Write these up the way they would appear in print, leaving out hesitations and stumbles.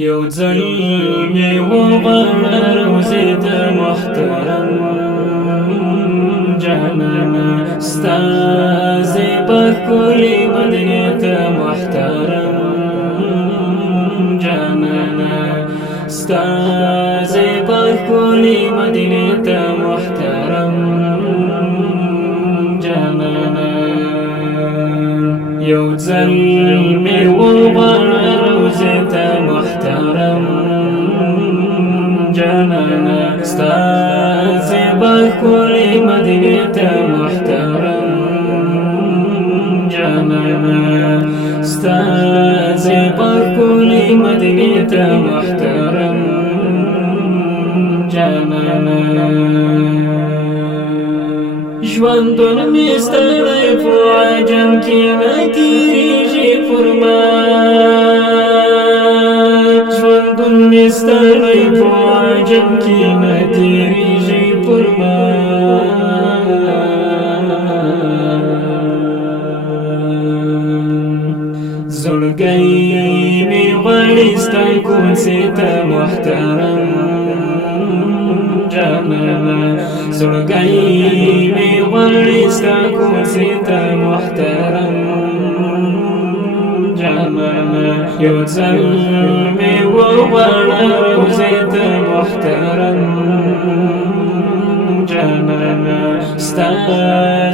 یو ځل مې وغواړه روضې ته محترم جانانه ستا زیبا ښکلې مدینې ته محترم جانانه ستا زیبا ښکلې مدینې ته محترم جانانه یو ځل مې وغواړه روضې ته محترم جانانه ستا زیبا ښکلې مدینې ته محترم جانانه ستا زیبا ښکلې مدینې ته محترم جانانه ژوندون مې ستړی په عجم کې نه تېرېږي پر ما ژوندون مې ستړی په عجم کې نه تېرېږي پر ما زړګی مې غواړي ستا کوڅې ته محترم جانانه زړګی مې غواړي ستا کوڅې ته محترم جانانه یو ځل مې وغواړه روضې ته محترم جانانه ستا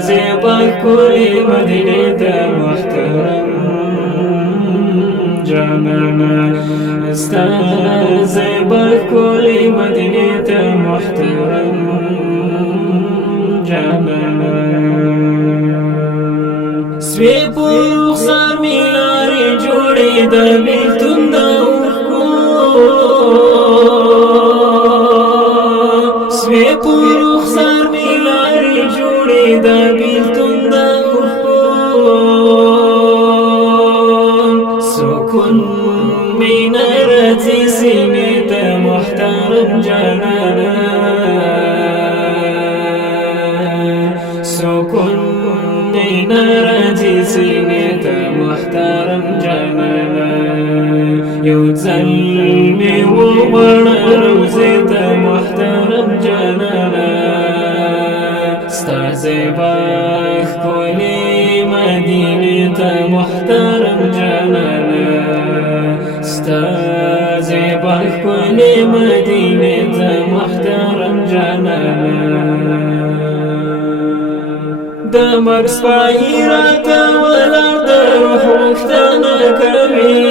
زیبا ښکلې مدینې ته محترم جانانه ستا زیبا ښکلې مدینې ته محترم جانانه سوی په رخسار مې لارې جوړې د بېلتون د اوښکو سوی په رخسار مې لارې جوړې د بېلتون د اوښکو سکون مې نه راځي سینې ته محترم جانانه سکون مې نه راځي سینې ته محترم جانانه یو ځل مې وغواړه روضې ته محترم جانانه ستا زیبا ښکلې مدینې ته محترم جانانه ستا زیبا ښکلې مدینې ته محترم جانانه د مرګ سپاهي راته ولاړ د روح غوښتنه کوي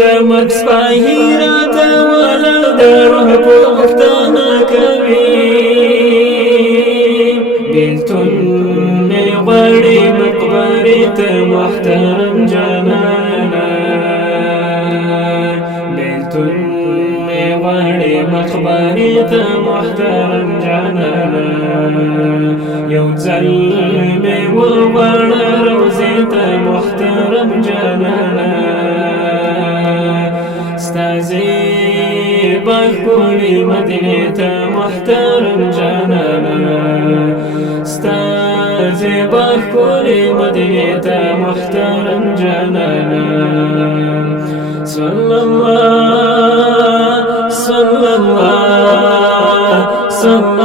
د مرګ سپاهي راته ولاړ د روح غوښتنه کوي بېلتون مې غواړي مقبرې ته محترم جانانه بېلتون مې غواړي مقبرې ته محترم جانانه یو ځل مې وغواړه روضې ته محترم جانانه ستا زیبا ښکلې مدینې ته محترم جانانه ستا زیبا ښکلې مدینې ته محترم جانانه صلی الله صلی الله صلی